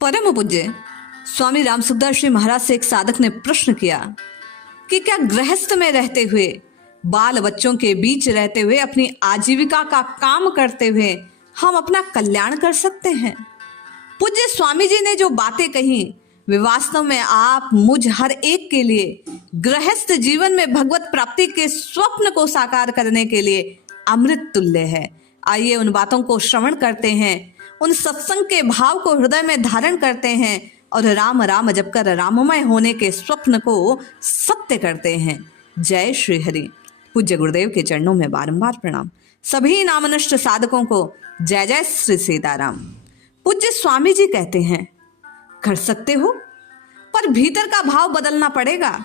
परम पूज्य स्वामी राम सुखदास जी महाराज से एक साधक ने प्रश्न किया कि क्या गृहस्थ में रहते हुए, बाल बच्चों के बीच रहते हुए, अपनी आजीविका का काम करते हुए हम अपना कल्याण कर सकते हैं। पूज्य स्वामी जी ने जो बातें कही वे वास्तव में आप मुझ हर एक के लिए गृहस्थ जीवन में भगवत प्राप्ति के स्वप्न को साकार करने के लिए अमृत तुल्य है। आइए उन बातों को श्रवण करते हैं, उन सत्संग के भाव को हृदय में धारण करते हैं और राम राम जप कर राममय होने के स्वप्न को सत्य करते हैं। जय श्री हरि। पूज्य गुरुदेव के चरणों में बारंबार प्रणाम। सभी नामनिष्ठ साधकों को जय जय श्री सीताराम। पूज्य स्वामी जी कहते हैं, कर सकते हो पर भीतर का भाव बदलना पड़ेगा।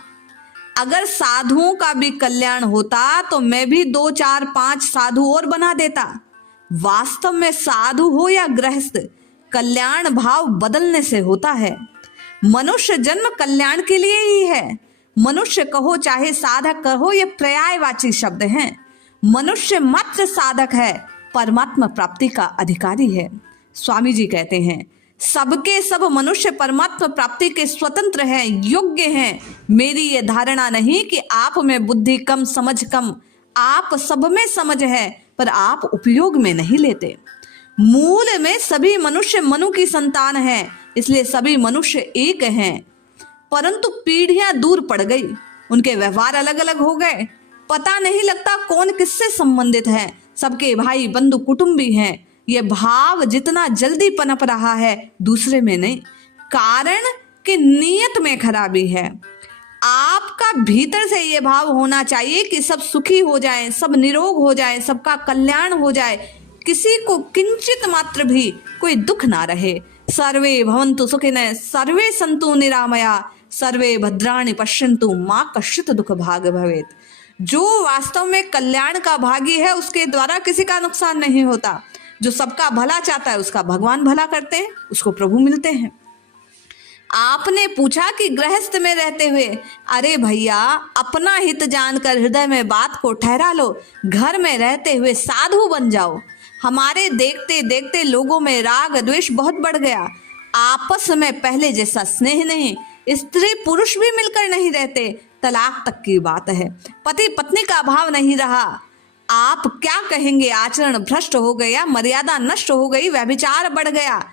अगर साधुओं का भी कल्याण होता तो मैं भी 2 4 5 साधु और बना देता। वास्तव में साधु हो या गृहस्थ, कल्याण भाव बदलने से होता है। मनुष्य जन्म कल्याण के लिए ही है। मनुष्य कहो चाहे साधक कहो, ये पर्यायवाची शब्द हैं। मनुष्य मात्र साधक है, परमात्मा प्राप्ति का अधिकारी है। स्वामी जी कहते हैं, सबके सब मनुष्य परमात्मा प्राप्ति के स्वतंत्र हैं, योग्य हैं। मेरी ये धारणा नहीं कि आप में बुद्धि कम, समझ कम। आप सब में समझ है पर आप उपयोग में नहीं लेते। मूल में सभी मनुष्य मनु की संतान हैं, इसलिए सभी मनुष्य एक हैं। परंतु पीढ़ियां दूर पड़ गई, उनके व्यवहार अलग अलग हो गए। पता नहीं लगता कौन किससे संबंधित है। सबके भाई बंधु कुटुंबी हैं। यह भाव जितना जल्दी पनप रहा है, दूसरे में नहीं। कारण कि नियत में खराबी है। आपका भीतर से यह भाव होना चाहिए कि सब सुखी हो जाएं, सब निरोग हो जाएं, सबका कल्याण हो जाए, किसी को किंचित मात्र भी कोई दुख ना रहे। सर्वे भवन्तु सुखिनः, सर्वे सन्तु निरामया, सर्वे भद्राणि पश्यन्तु, मा कश्चित् दुख भाग भवेत्। जो वास्तव में कल्याण का भागी है उसके द्वारा किसी का नुकसान नहीं होता। जो सबका भला चाहता है उसका भगवान भला करते हैं, उसको प्रभु मिलते हैं। आपने पूछा कि गृहस्थ में रहते हुए, अरे भैया अपना हित जानकर हृदय में बात को ठहरा लो। घर में रहते हुए साधु बन जाओ। हमारे देखते देखते लोगों में राग द्वेष बहुत बढ़ गया। आपस में पहले जैसा स्नेह नहीं। स्त्री पुरुष भी मिलकर नहीं रहते, तलाक तक की बात है। पति पत्नी का भाव नहीं रहा। आप क्या कहेंगे, आचरण भ्रष्ट हो गया, मर्यादा नष्ट हो गई, व्यभिचार बढ़ गया।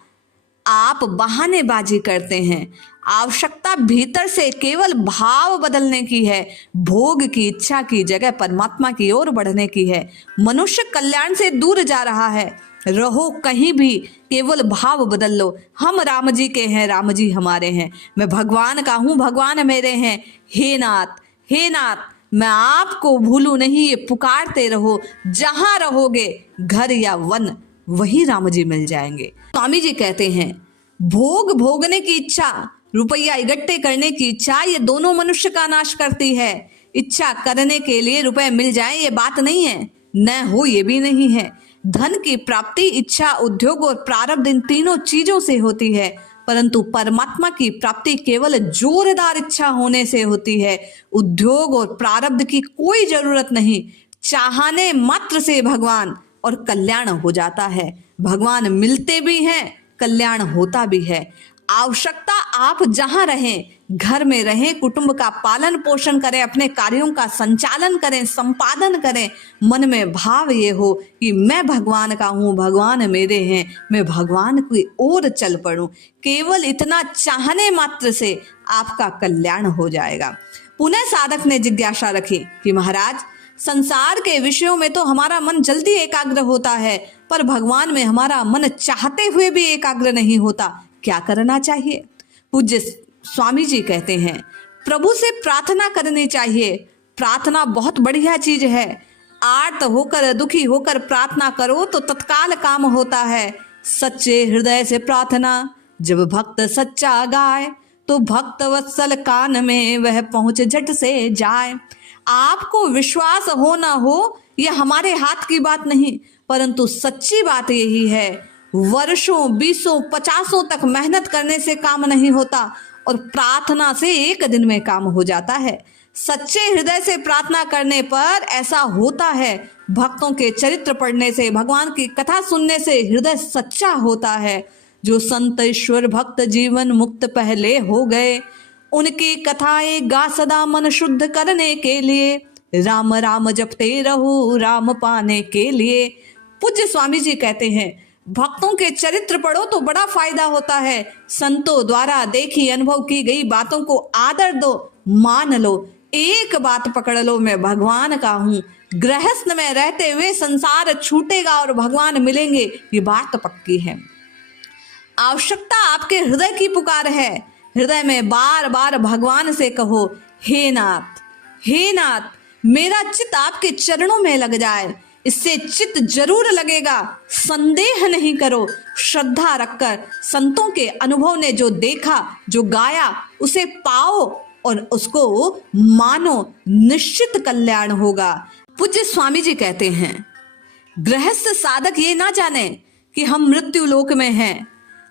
आप बहानेबाजी करते हैं। आवश्यकता भीतर से केवल भाव बदलने की है। भोग की इच्छा की जगह परमात्मा की ओर बढ़ने की है। मनुष्य कल्याण से दूर जा रहा है। रहो कहीं भी, केवल भाव बदल लो। हम राम जी के हैं, राम जी हमारे हैं। मैं भगवान का हूं, भगवान मेरे हैं। हे नाथ, हे नाथ, मैं आपको भूलूं नहीं, ये पुकारते रहो। जहां रहोगे, घर या वन, वही राम जी मिल जाएंगे। स्वामी जी कहते हैं, भोग भोगने की इच्छा, रुपया इकट्ठे करने की इच्छा, ये दोनों मनुष्य का नाश करती है। इच्छा करने के लिए रुपए मिल जाए ये बात नहीं है, न हो ये भी नहीं है। धन की प्राप्ति इच्छा, उद्योग और प्रारब्ध, इन तीनों चीजों से होती है। परंतु परमात्मा की प्राप्ति केवल जोरदार इच्छा होने से होती है। उद्योग और प्रारब्ध की कोई जरूरत नहीं। चाहने मात्र से भगवान और कल्याण हो जाता है। भगवान मिलते भी हैं, कल्याण होता भी है। आवश्यकता आप जहां रहें, घर में रहें, कुटुंब का पालन पोषण करें, अपने कार्यों का संचालन करें, संपादन करें। मन में भाव ये हो कि मैं भगवान का हूं, भगवान मेरे हैं, मैं भगवान की ओर चल पड़ूं। केवल इतना चाहने मात्र से आपका कल्याण हो जाएगा। पुनः साधक ने जिज्ञासा रखी कि महाराज, संसार के विषयों में तो हमारा मन जल्दी एकाग्र होता है, पर भगवान में हमारा मन चाहते हुए भी एकाग्र नहीं होता। क्या करना चाहिए? पूज्य स्वामी जी कहते हैं, प्रभु से प्रार्थना करनी चाहिए। प्रार्थना बहुत बढ़िया चीज है। आर्त होकर, दुखी होकर प्रार्थना करो तो तत्काल काम होता है। सच्चे हृदय से प्रार्थना जब भक्त सच्चा गाए, तो भक्त वत्सल कान में वह पहुंच झट से जाए। आपको विश्वास हो ना हो यह हमारे हाथ की बात नहीं, परंतु सच्ची बात यही है, वर्षों 20 50 तक मेहनत करने से काम नहीं होता और प्रार्थना से एक दिन में काम हो जाता है। सच्चे हृदय से प्रार्थना करने पर ऐसा होता है। भक्तों के चरित्र पढ़ने से, भगवान की कथा सुनने से हृदय सच्चा होता है। जो संत ईश्वर भक्त जीवन मुक्त पहले हो गए, उनकी कथाएं गा सदा मन शुद्ध करने के लिए, राम राम जपते रहो राम पाने के लिए। पूज्य स्वामी जी कहते हैं, भक्तों के चरित्र पढ़ो तो बड़ा फायदा होता है। संतों द्वारा देखी अनुभव की गई बातों को आदर दो, मान लो। एक बात पकड़ लो, मैं भगवान का हूँ। गृहस्थ में रहते हुए संसार छूटेगा और भगवान मिलेंगे, ये बात तो पक्की है। आवश्यकता आपके हृदय की पुकार है। हृदय में बार बार भगवान से कहो, हे नाथ, हे नाथ, मेरा चित्त आपके चरणों में लग जाए। इससे चित्त जरूर लगेगा, संदेह नहीं करो। श्रद्धा रखकर संतों के अनुभव ने जो देखा, जो गाया, उसे पाओ और उसको मानो, निश्चित कल्याण होगा। पूज्य स्वामी जी कहते हैं, गृहस्थ साधक ये ना जाने कि हम मृत्यु लोक में हैं,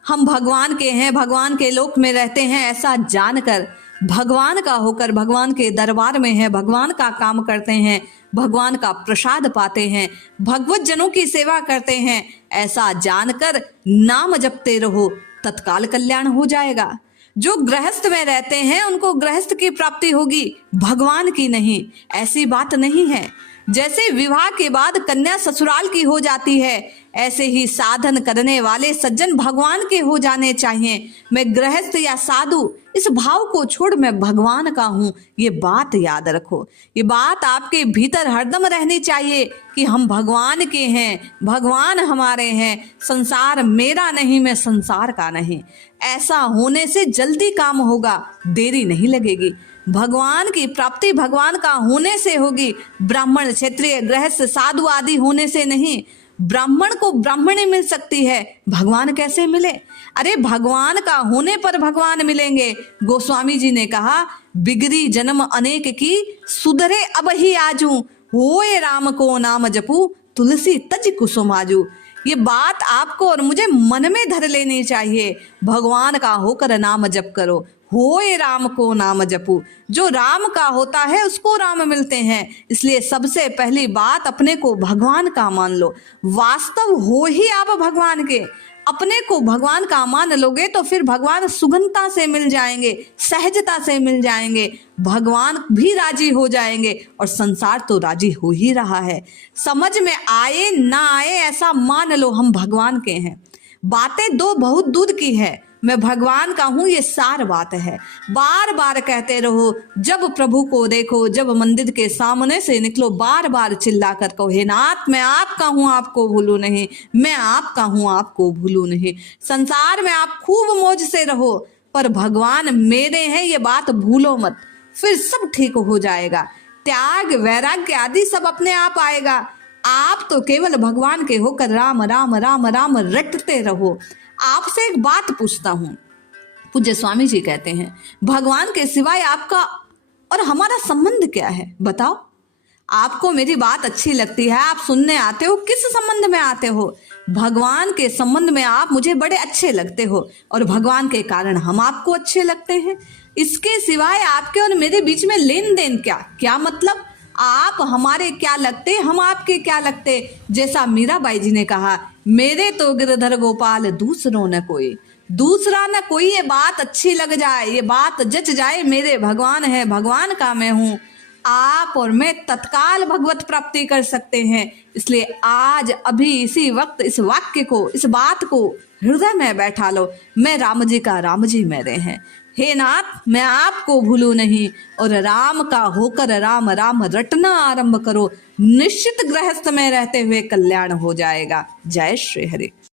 हम भगवान के हैं, भगवान के लोक में रहते हैं। ऐसा जानकर भगवान का होकर भगवान के दरबार में है, भगवान का काम करते हैं, भगवान का प्रसाद पाते हैं, भगवत जनों की सेवा करते हैं, ऐसा जानकर नाम जपते रहो, तत्काल कल्याण हो जाएगा। जो गृहस्थ में रहते हैं उनको गृहस्थ की प्राप्ति होगी, भगवान की नहीं। ऐसी बात नहीं है। जैसे विवाह के बाद कन्या ससुराल की हो जाती है, ऐसे ही साधन करने वाले सज्जन भगवान के हो जाने चाहिए। मैं गृहस्थ या साधु, इस भाव को छोड़ मैं भगवान का हूँ, ये बात याद रखो। ये बात आपके भीतर हरदम रहनी चाहिए कि हम भगवान के हैं, भगवान हमारे हैं। संसार मेरा नहीं, मैं संसार का नहीं। ऐसा होने से जल्दी काम होगा, देरी नहीं लगेगी। भगवान की प्राप्ति भगवान का होने से होगी, ब्राह्मण, क्षत्रिय, गृहस्थ, साधु आदि होने से नहीं। ब्राह्मण को ब्राह्मणी मिल सकती है, भगवान कैसे मिले? अरे भगवान का होने पर भगवान मिलेंगे। गोस्वामी जी ने कहा, बिगड़ी जन्म अनेक की, सुधरे अब ही आजू, होए राम को नाम जपू, तुलसी तज कुसुमाजू। ये बात आपको और मुझे मन में धर लेनी चाहिए। भगवान का होकर नाम जप करो, होए राम को नाम जपू। जो राम का होता है उसको राम मिलते हैं। इसलिए सबसे पहली बात, अपने को भगवान का मान लो। वास्तव हो ही आप भगवान के। अपने को भगवान का मान लोगे तो फिर भगवान सुगमता से मिल जाएंगे, सहजता से मिल जाएंगे, भगवान भी राजी हो जाएंगे और संसार तो राजी हो ही रहा है। समझ में आए ना आए ऐसा मान लो, हम भगवान के हैं। बातें दो बहुत दूर की है, मैं भगवान का हूं, ये सार बात है। बार बार कहते रहो, जब प्रभु को देखो, जब मंदिर के सामने से निकलो, बार बार चिल्ला कर कहो, हे नाथ, मैं आपका हूं, आपको भूलू नहीं, मैं आपका हूं, आपको भूलू नहीं। संसार में आप खूब मौज से रहो, पर भगवान मेरे हैं ये बात भूलो मत, फिर सब ठीक हो जाएगा। त्याग, वैराग्य आदि सब अपने आप आएगा। आप तो केवल भगवान के होकर राम राम राम राम रटते रहो। आपसे एक बात पूछता हूं, पूज्य स्वामी जी कहते हैं, भगवान के सिवाय आपका और हमारा संबंध क्या है? बताओ। आपको मेरी बात अच्छी लगती है, आप सुनने आते हो, किस संबंध में आते हो? भगवान के संबंध में आप मुझे बड़े अच्छे लगते हो और भगवान के कारण हम आपको अच्छे लगते हैं। इसके सिवाय आपके और मेरे बीच में लेन देन क्या मतलब? आप हमारे क्या लगते, हम आपके क्या लगते? जैसा मीराबाई जी ने कहा, मेरे तो गिरधर गोपाल दूसरों न कोई, दूसरा न कोई। ये बात अच्छी लग जाए, ये बात जच जाए, मेरे भगवान है, भगवान का मैं हूँ। आप और मैं तत्काल भगवत प्राप्ति कर सकते हैं। इसलिए आज अभी इसी वक्त इस वाक्य को, इस बात को हृदय में बैठा लो, मैं राम जी का, राम जी मेरे हैं। हे नाथ, मैं आपको भूलू नहीं, और राम का होकर राम राम रटना आरंभ करो। निश्चित गृहस्थ में रहते हुए कल्याण हो जाएगा। जय श्री हरि।